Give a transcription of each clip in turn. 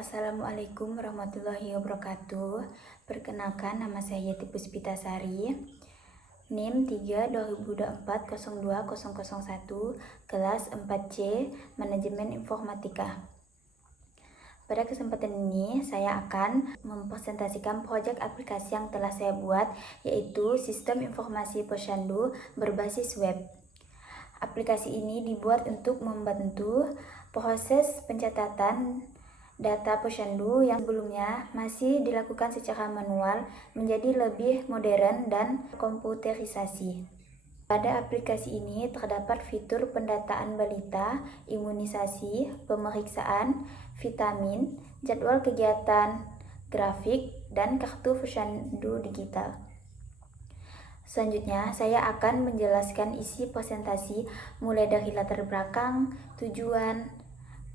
Assalamualaikum warahmatullahi wabarakatuh. Perkenalkan, nama saya Yati Puspitasari, NIM 3 2024 02 001, kelas 4C, Manajemen Informatika. Pada kesempatan ini, saya akan mempresentasikan proyek aplikasi yang telah saya buat, yaitu Sistem Informasi Posyandu berbasis web. Aplikasi ini dibuat untuk membantu proses pencatatan data posyandu yang sebelumnya masih dilakukan secara manual menjadi lebih modern dan komputerisasi. Pada aplikasi ini terdapat fitur pendataan balita, imunisasi, pemeriksaan, vitamin, jadwal kegiatan, grafik, dan kartu posyandu digital. Selanjutnya, saya akan menjelaskan isi presentasi mulai dari latar belakang, tujuan,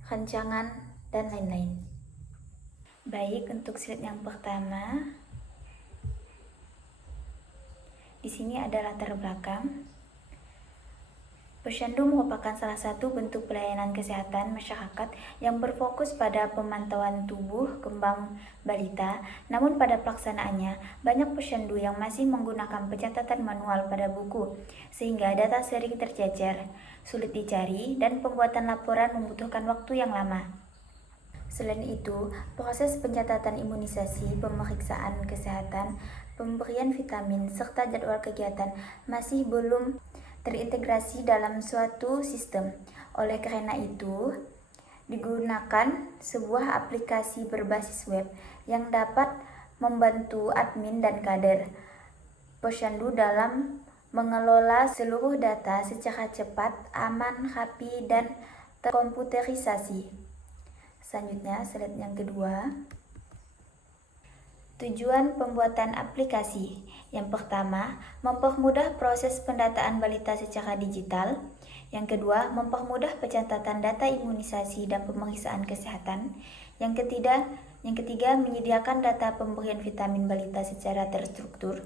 rancangan, dan lain-lain. Baik, untuk slide yang pertama, di sini ada latar belakang. Posyandu merupakan salah satu bentuk pelayanan kesehatan masyarakat yang berfokus pada pemantauan tubuh kembang balita. Namun pada pelaksanaannya, banyak posyandu yang masih menggunakan pencatatan manual pada buku, sehingga data sering tercecer, sulit dicari, dan pembuatan laporan membutuhkan waktu yang lama. Selain itu, proses pencatatan imunisasi, pemeriksaan kesehatan, pemberian vitamin, serta jadwal kegiatan masih belum terintegrasi dalam suatu sistem. Oleh karena itu, digunakan sebuah aplikasi berbasis web yang dapat membantu admin dan kader posyandu dalam mengelola seluruh data secara cepat, aman, rapi, dan terkomputerisasi. Selanjutnya, slide yang kedua. Tujuan pembuatan aplikasi. Yang pertama, mempermudah proses pendataan balita secara digital. Yang kedua, mempermudah pencatatan data imunisasi dan pemeriksaan kesehatan. Yang ketiga, menyediakan data pemberian vitamin balita secara terstruktur.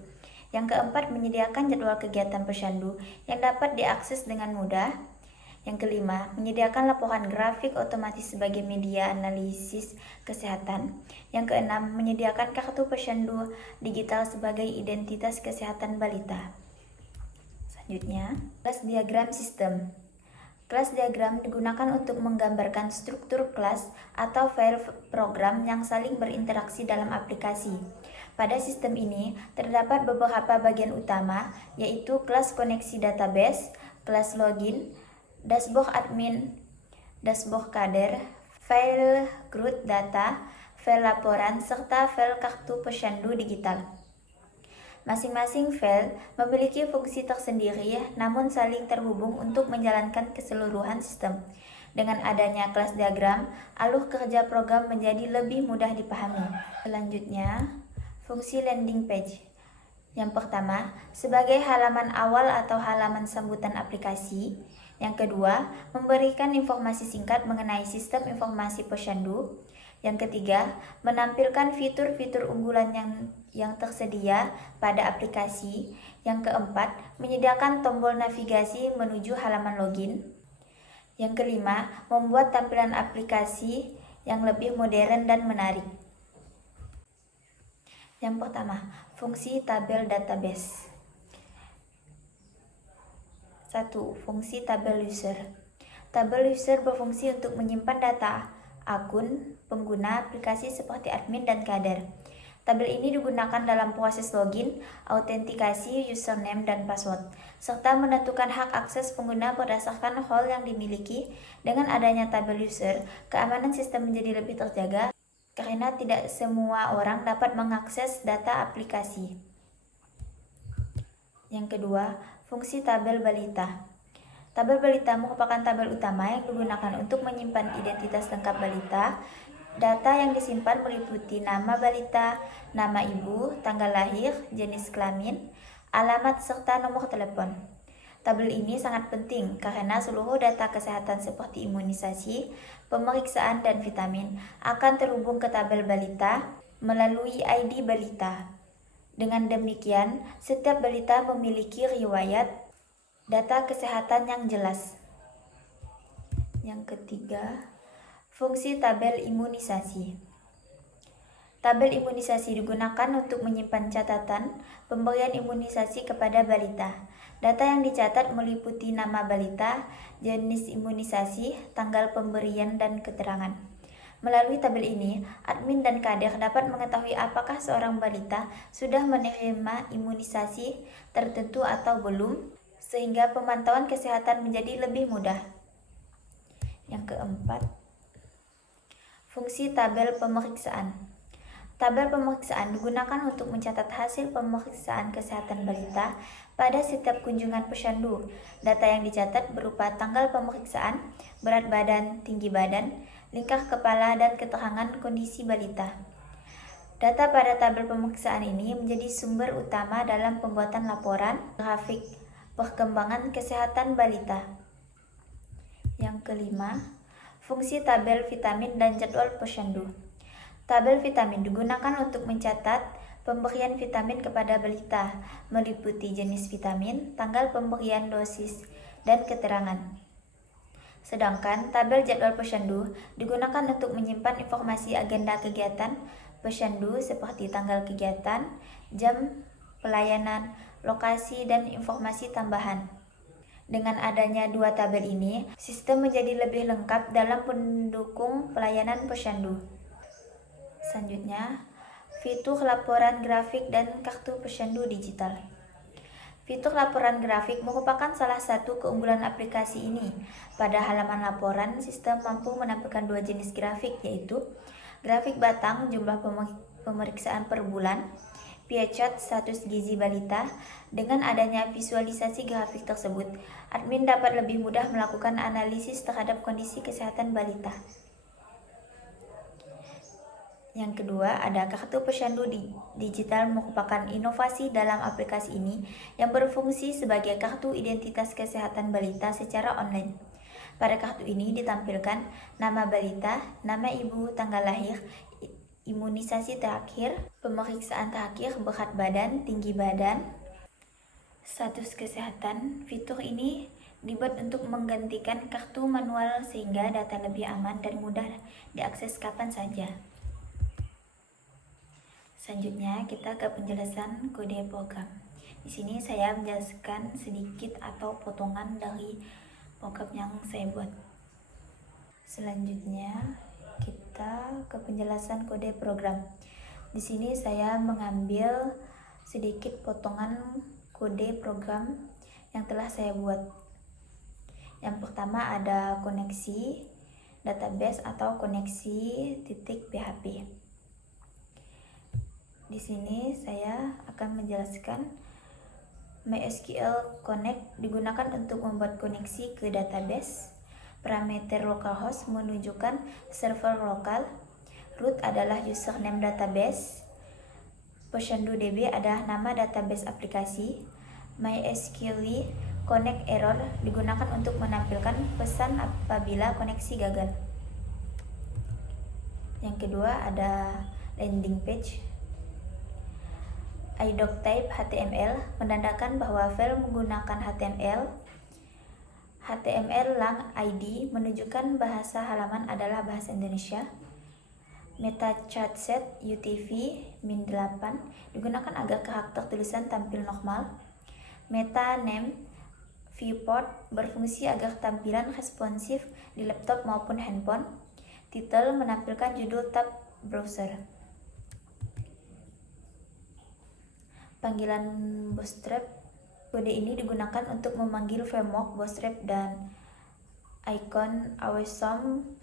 Yang keempat, menyediakan jadwal kegiatan posyandu yang dapat diakses dengan mudah. Yang kelima, menyediakan laporan grafik otomatis sebagai media analisis kesehatan. Yang keenam, menyediakan kartu posyandu digital sebagai identitas kesehatan balita. Selanjutnya, kelas diagram sistem. Kelas diagram digunakan untuk menggambarkan struktur kelas atau file program yang saling berinteraksi dalam aplikasi. Pada sistem ini, terdapat beberapa bagian utama, yaitu kelas koneksi database, kelas login, dashboard admin, dashboard kader, file CRUD data, file laporan, serta file kartu posyandu digital. Masing-masing file memiliki fungsi tersendiri, namun saling terhubung untuk menjalankan keseluruhan sistem. Dengan adanya kelas diagram, alur kerja program menjadi lebih mudah dipahami. Selanjutnya, fungsi landing page. Yang pertama, sebagai halaman awal atau halaman sambutan aplikasi. Yang kedua, memberikan informasi singkat mengenai sistem informasi posyandu. Yang ketiga, menampilkan fitur-fitur unggulan yang tersedia pada aplikasi. Yang keempat, menyediakan tombol navigasi menuju halaman login. Yang kelima, membuat tampilan aplikasi yang lebih modern dan menarik. Yang pertama, fungsi tabel database. 1. Fungsi tabel user. Tabel user berfungsi untuk menyimpan data akun pengguna aplikasi seperti admin dan kader. Tabel ini digunakan dalam proses login, autentikasi, username, dan password, serta menentukan hak akses pengguna berdasarkan role yang dimiliki. Dengan adanya tabel user, keamanan sistem menjadi lebih terjaga karena tidak semua orang dapat mengakses data aplikasi. Yang kedua, fungsi tabel balita. Tabel balita merupakan tabel utama yang digunakan untuk menyimpan identitas lengkap balita. Data yang disimpan meliputi nama balita, nama ibu, tanggal lahir, jenis kelamin, alamat, serta nomor telepon. Tabel ini sangat penting karena seluruh data kesehatan seperti imunisasi, pemeriksaan, dan vitamin akan terhubung ke tabel balita melalui ID balita. Dengan demikian, setiap balita memiliki riwayat data kesehatan yang jelas. Yang ketiga, fungsi tabel imunisasi. Tabel imunisasi digunakan untuk menyimpan catatan pemberian imunisasi kepada balita. Data yang dicatat meliputi nama balita, jenis imunisasi, tanggal pemberian, dan keterangan. Melalui tabel ini, admin dan kader dapat mengetahui apakah seorang balita sudah menerima imunisasi tertentu atau belum, sehingga pemantauan kesehatan menjadi lebih mudah. Yang keempat, fungsi tabel pemeriksaan. Tabel pemeriksaan digunakan untuk mencatat hasil pemeriksaan kesehatan balita pada setiap kunjungan posyandu. Data yang dicatat berupa tanggal pemeriksaan, berat badan, tinggi badan, lingkar kepala, dan keterangan kondisi balita. Data pada tabel pemeriksaan ini menjadi sumber utama dalam pembuatan laporan grafik perkembangan kesehatan balita. Yang kelima, fungsi tabel vitamin dan jadwal posyandu. Tabel vitamin digunakan untuk mencatat pemberian vitamin kepada balita, meliputi jenis vitamin, tanggal pemberian dosis, dan keterangan. Sedangkan tabel jadwal posyandu digunakan untuk menyimpan informasi agenda kegiatan posyandu seperti tanggal kegiatan, jam pelayanan, lokasi, dan informasi tambahan. Dengan adanya dua tabel ini, sistem menjadi lebih lengkap dalam mendukung pelayanan posyandu. Selanjutnya, fitur laporan grafik dan kartu posyandu digital. Fitur laporan grafik merupakan salah satu keunggulan aplikasi ini. Pada halaman laporan, sistem mampu menampilkan dua jenis grafik, yaitu grafik batang jumlah pemeriksaan per bulan, pie chart status gizi balita. Dengan adanya visualisasi grafik tersebut, admin dapat lebih mudah melakukan analisis terhadap kondisi kesehatan balita. Yang kedua, ada kartu posyandu digital merupakan inovasi dalam aplikasi ini yang berfungsi sebagai kartu identitas kesehatan balita secara online. Pada kartu ini ditampilkan nama balita, nama ibu, tanggal lahir, imunisasi terakhir, pemeriksaan terakhir, berat badan, tinggi badan, status kesehatan. Fitur ini dibuat untuk menggantikan kartu manual sehingga data lebih aman dan mudah diakses kapan saja. Selanjutnya kita ke penjelasan kode program. Di sini saya menjelaskan sedikit atau potongan dari program yang saya buat. Selanjutnya kita ke penjelasan kode program. Di sini saya mengambil sedikit potongan kode program yang telah saya buat. Yang pertama ada koneksi database atau koneksi .php. Di sini saya akan menjelaskan MySQL Connect digunakan untuk membuat koneksi ke database. Parameter localhost menunjukkan server lokal. Root adalah username database. PosyanduDB adalah nama database aplikasi. MySQL Connect error digunakan untuk menampilkan pesan apabila koneksi gagal. Yang kedua ada landing page. iDoctype HTML menandakan bahwa file menggunakan HTML. HTML lang ID menunjukkan bahasa halaman adalah bahasa Indonesia. Meta chart set UTF -8 digunakan agar karakter tulisan tampil normal. Meta name viewport berfungsi agar tampilan responsif di laptop maupun handphone. Title menampilkan judul tab browser. Panggilan Bootstrap. Kode ini digunakan untuk memanggil framework Bootstrap dan icon Awesome.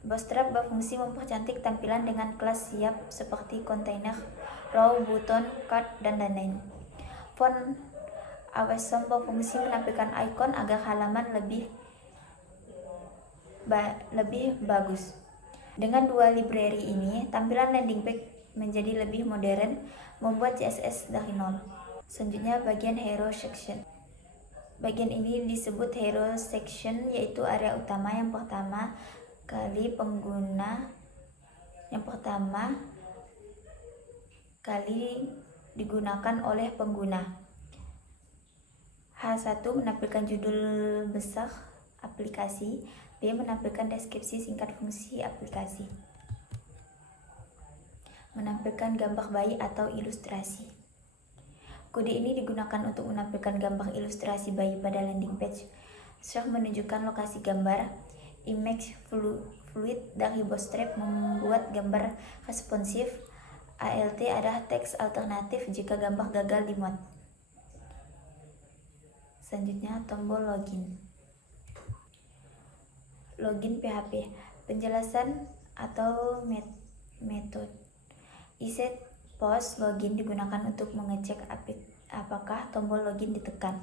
Bootstrap berfungsi mempercantik tampilan dengan kelas siap seperti kontainer, row, button, card, dan lain-lain. Font Awesome berfungsi menampilkan icon agar halaman lebih bagus. Dengan dua library ini, tampilan landing page menjadi lebih modern, membuat CSS dari nol. Selanjutnya bagian hero section. Bagian ini disebut hero section, yaitu area utama yang pertama kali digunakan oleh pengguna. H1 menampilkan judul besar aplikasi, B menampilkan deskripsi singkat fungsi aplikasi. menampilkan gambar bayi atau ilustrasi. Kode ini digunakan untuk menampilkan gambar ilustrasi bayi pada landing page. Search menunjukkan lokasi gambar. Image fluid dari Bootstrap membuat gambar responsif. ALT adalah teks alternatif jika gambar gagal di mod. Selanjutnya tombol login. Login PHP. Penjelasan atau metode. Iset post login digunakan untuk mengecek apakah tombol login ditekan.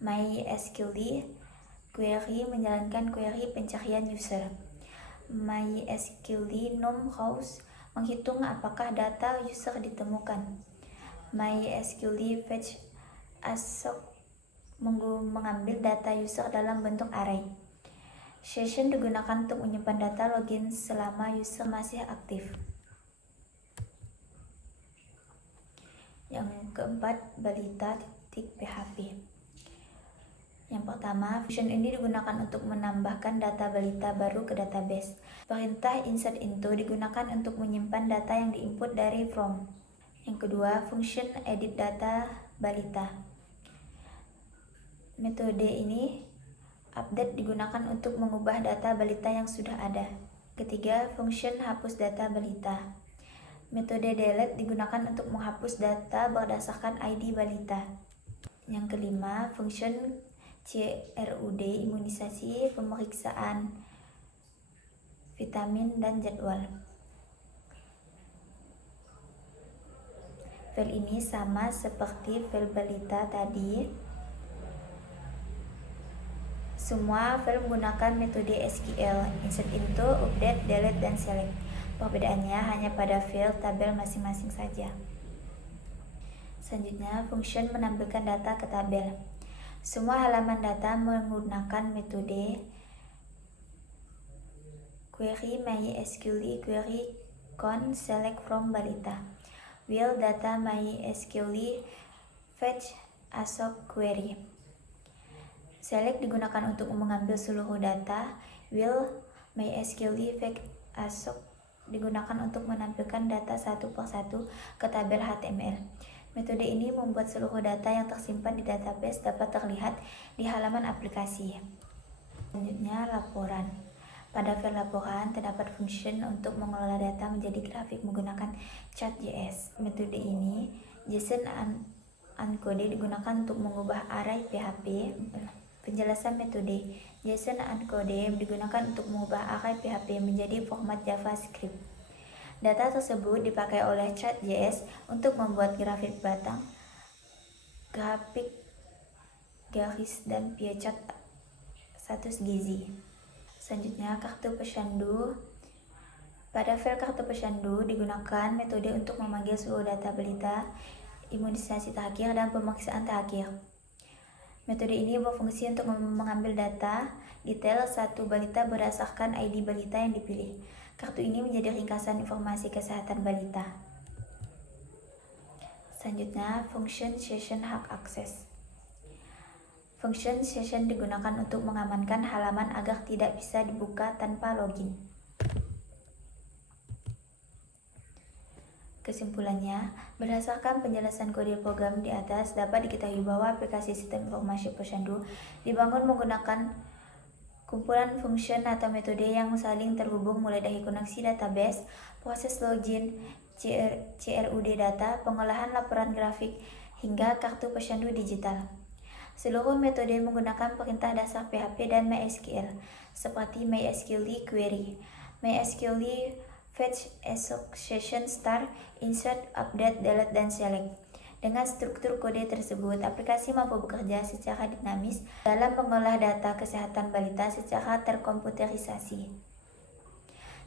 MySQL query menjalankan query pencarian user. MySQL num house menghitung apakah data user ditemukan. MySQL fetch asok mengambil data user dalam bentuk array. Session digunakan untuk menyimpan data login selama user masih aktif. Yang keempat, balita.php. Yang pertama, function ini digunakan untuk menambahkan data balita baru ke database. Perintah insert into digunakan untuk menyimpan data yang diinput dari from. Yang kedua, function edit data balita. Metode ini update digunakan untuk mengubah data balita yang sudah ada. Ketiga, function hapus data balita. Metode delete digunakan untuk menghapus data berdasarkan ID balita. Yang kelima, function CRUD imunisasi, pemeriksaan vitamin dan jadwal. File ini sama seperti file balita tadi. Semua file menggunakan metode SQL, insert into, update, delete, dan select. Perbedaannya hanya pada file tabel masing-masing saja. Selanjutnya, function menampilkan data ke tabel. Semua halaman data menggunakan metode query MySQL query con select from balita. Will data MySQL fetch asok query. Select digunakan untuk mengambil seluruh data. Will MySQL fetch asok digunakan untuk menampilkan data satu per satu ke tabel HTML. Metode ini membuat seluruh data yang tersimpan di database dapat terlihat di halaman aplikasi. Selanjutnya, laporan. Pada file laporan, terdapat function untuk mengelola data menjadi grafik menggunakan Chart.js. Metode ini, JSON uncode digunakan untuk mengubah array PHP. Penjelasan metode, JSON uncode digunakan untuk mengubah array PHP menjadi format JavaScript. Data tersebut dipakai oleh Chart.js untuk membuat grafik batang, grafik garis, dan pie chart status gizi. Selanjutnya, kartu pecandu. Pada file kartu pecandu digunakan metode untuk memanggil seluruh data balita, imunisasi terakhir, dan pemeriksaan terakhir. Metode ini berfungsi untuk mengambil data detail satu balita berdasarkan ID balita yang dipilih. Kartu ini menjadi ringkasan informasi kesehatan balita. Selanjutnya, function session hak akses. Function session digunakan untuk mengamankan halaman agar tidak bisa dibuka tanpa login. Kesimpulannya, berdasarkan penjelasan kode program di atas, dapat diketahui bahwa aplikasi sistem informasi pecandu dibangun menggunakan kumpulan function atau metode yang saling terhubung mulai dari koneksi database, proses login, CRUD data, pengolahan laporan grafik, hingga kartu pecandu digital. Seluruh metode menggunakan perintah dasar PHP dan MySQL, seperti MySQL query, MySQL fetch asok session start, insert, update, delete, dan select. Dengan struktur kode tersebut, aplikasi mampu bekerja secara dinamis dalam mengolah data kesehatan balita secara terkomputerisasi.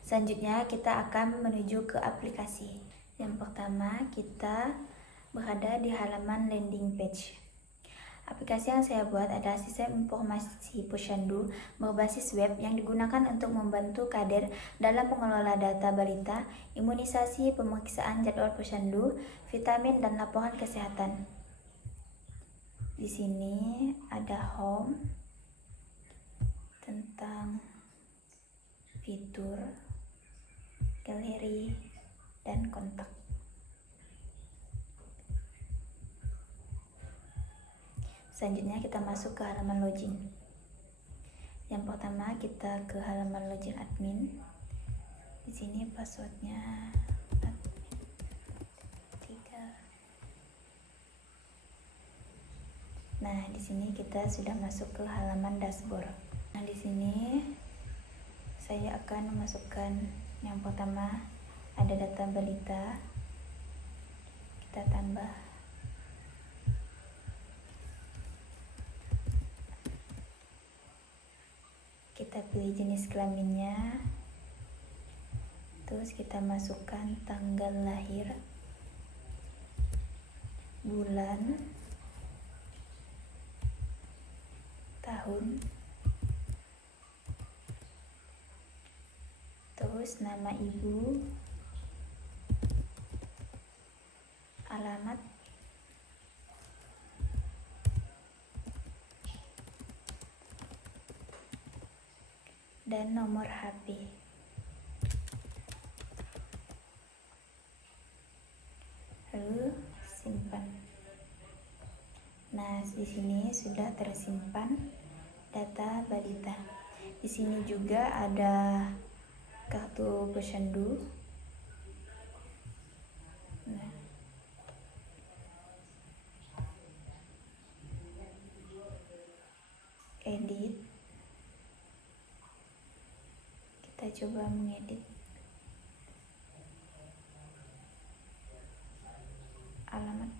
Selanjutnya, kita akan menuju ke aplikasi. Yang pertama, kita berada di halaman landing page. Aplikasi yang saya buat adalah sistem informasi pecandu berbasis web yang digunakan untuk membantu kader dalam mengelola data balita, imunisasi, pemeriksaan jadwal pecandu, vitamin, dan laporan kesehatan. Di sini ada home, tentang fitur, galeri, dan kontak. Selanjutnya kita masuk ke halaman login. Yang pertama kita ke halaman login admin. Di sini passwordnya admin 3. Nah, di sini kita sudah masuk ke halaman dashboard. Nah, di sini saya akan memasukkan yang pertama ada data balita. Kita tambah kita pilih jenis kelaminnya, terus kita masukkan tanggal lahir, bulan, tahun, terus nama ibu, alamat, dan nomor HP. Lalu simpan. Nah, di sini sudah tersimpan data balita. Di sini juga ada kartu posyandu. Nah, edit. Kita coba mengedit alamat.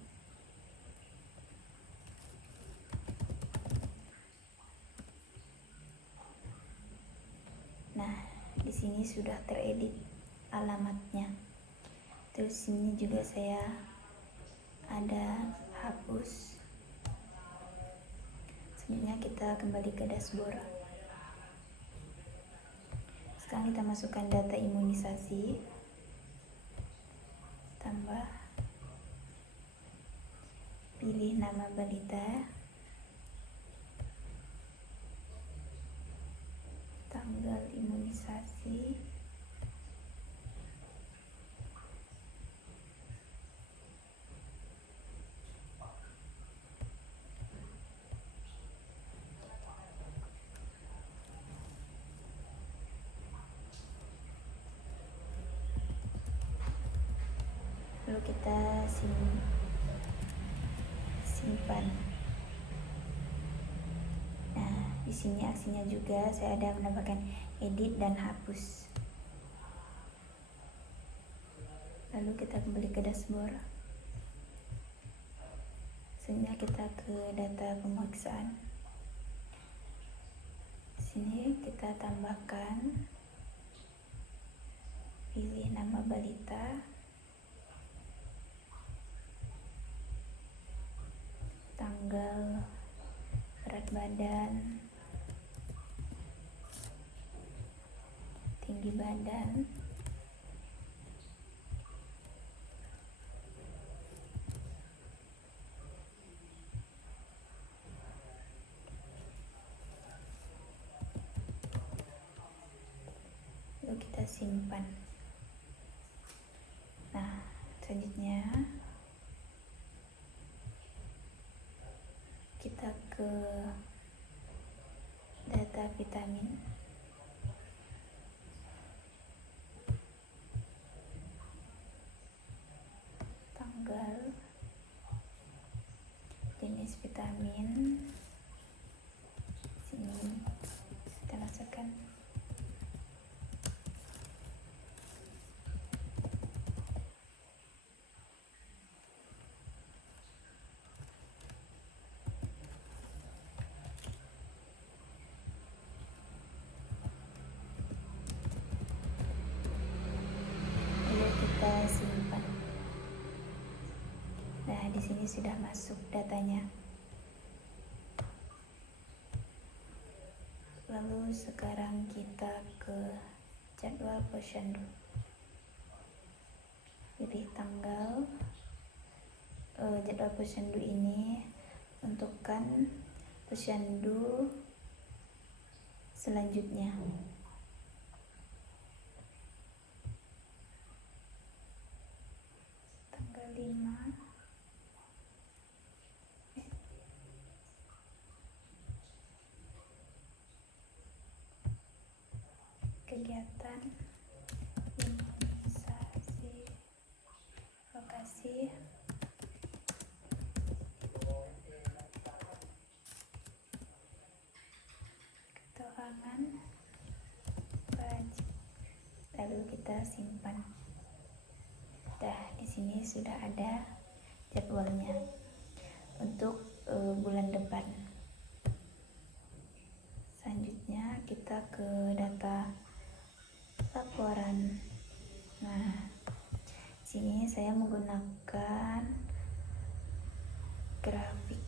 Nah, di sini sudah teredit alamatnya. Terus sini juga saya ada hapus. Selanjutnya kita kembali ke dashboard. Sekarang kita masukkan data imunisasi, tambah, pilih nama balita, tanggal imunisasi, lalu kita simpan. Nah, di sini aksinya juga saya ada menambahkan edit dan hapus. Lalu kita kembali ke dashboard. Selanjutnya kita ke data pemeriksaan. Di sini kita tambahkan, pilih nama balita, tanggal, berat badan, tinggi badan, lalu kita simpan. Nah, selanjutnya kita ke data vitamin. Tanggal, jenis vitamin, sini kita masukkan. Kita simpan. Nah, di sini sudah masuk datanya. Lalu sekarang kita ke jadwal posyandu. Pilih tanggal. Jadwal posyandu ini untukkan posyandu selanjutnya. kegiatan imunisasi lokasi keterangan wajib, lalu kita simpan. Di sini sudah ada jadwalnya untuk bulan depan. Selanjutnya kita ke data laporan. Nah, sini saya menggunakan grafik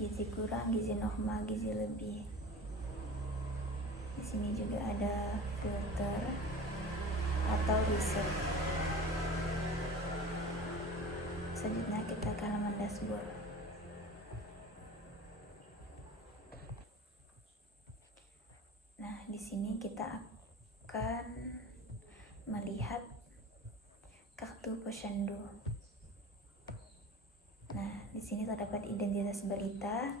gizi kurang, gizi normal, gizi lebih. Di sini juga ada filter atau reset. Selanjutnya kita ke halaman dashboard. Nah, di sini kita akan melihat kartu posyandu. Nah, di sini terdapat identitas balita,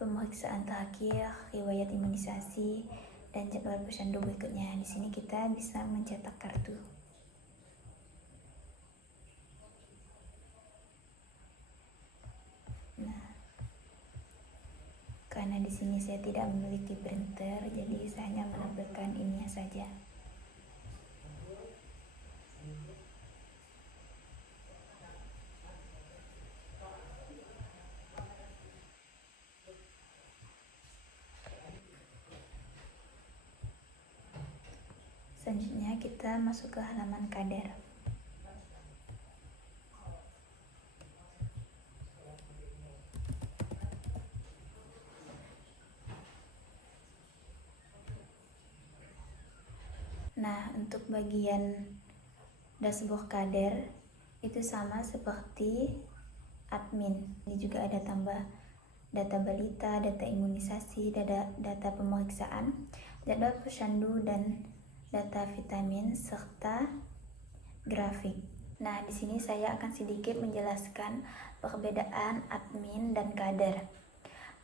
pemeriksaan terakhir, riwayat imunisasi, dan jadwal posyandu berikutnya. Di sini kita bisa mencetak kartu. Nah, karena di sini saya tidak memiliki printer, jadi saya hanya menampilkan ininya saja. Selanjutnya kita masuk ke halaman kader. Nah, untuk bagian dashboard kader itu sama seperti admin. Ini juga ada tambah data balita, data imunisasi, data pemeriksaan, jadwal posyandu, dan data vitamin serta grafik. Nah, di sini saya akan sedikit menjelaskan perbedaan admin dan kader.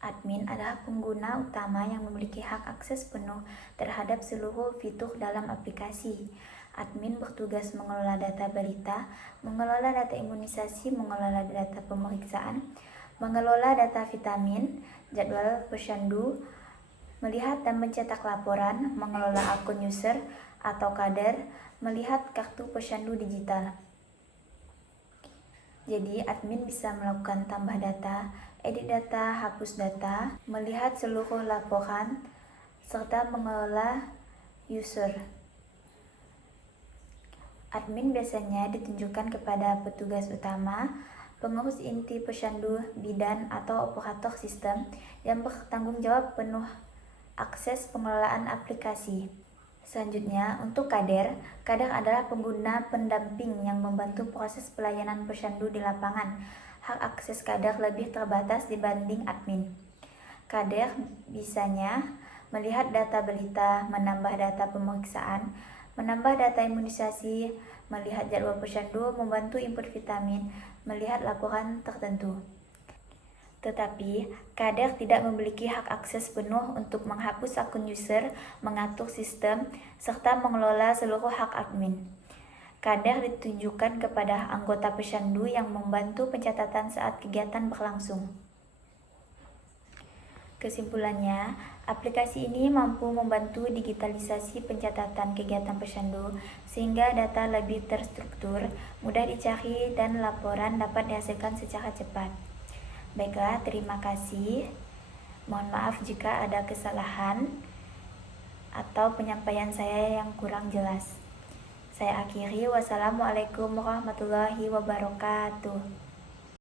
Admin adalah pengguna utama yang memiliki hak akses penuh terhadap seluruh fitur dalam aplikasi. Admin bertugas mengelola data balita, mengelola data imunisasi, mengelola data pemeriksaan, mengelola data vitamin, jadwal posyandu, melihat dan mencetak laporan, mengelola akun user atau kader, melihat kartu posyandu digital. Jadi, admin bisa melakukan tambah data, edit data, hapus data, melihat seluruh laporan, serta mengelola user. Admin biasanya ditunjukkan kepada petugas utama, pengurus inti posyandu, bidan, atau operator sistem yang bertanggung jawab penuh akses pengelolaan aplikasi. Selanjutnya, untuk kader adalah pengguna pendamping yang membantu proses pelayanan posyandu di lapangan. Hak akses kader lebih terbatas dibanding admin. Kader bisanya melihat data balita, menambah data pemeriksaan, menambah data imunisasi, melihat jadwal posyandu, membantu input vitamin, melihat laporan tertentu. Tetapi, kader tidak memiliki hak akses penuh untuk menghapus akun user, mengatur sistem, serta mengelola seluruh hak admin. Kader ditunjukkan kepada anggota posyandu yang membantu pencatatan saat kegiatan berlangsung. Kesimpulannya, aplikasi ini mampu membantu digitalisasi pencatatan kegiatan posyandu sehingga data lebih terstruktur, mudah dicari, dan laporan dapat dihasilkan secara cepat. Baiklah, terima kasih. Mohon maaf jika ada kesalahan atau penyampaian saya yang kurang jelas. Saya akhiri, wassalamualaikum warahmatullahi wabarakatuh.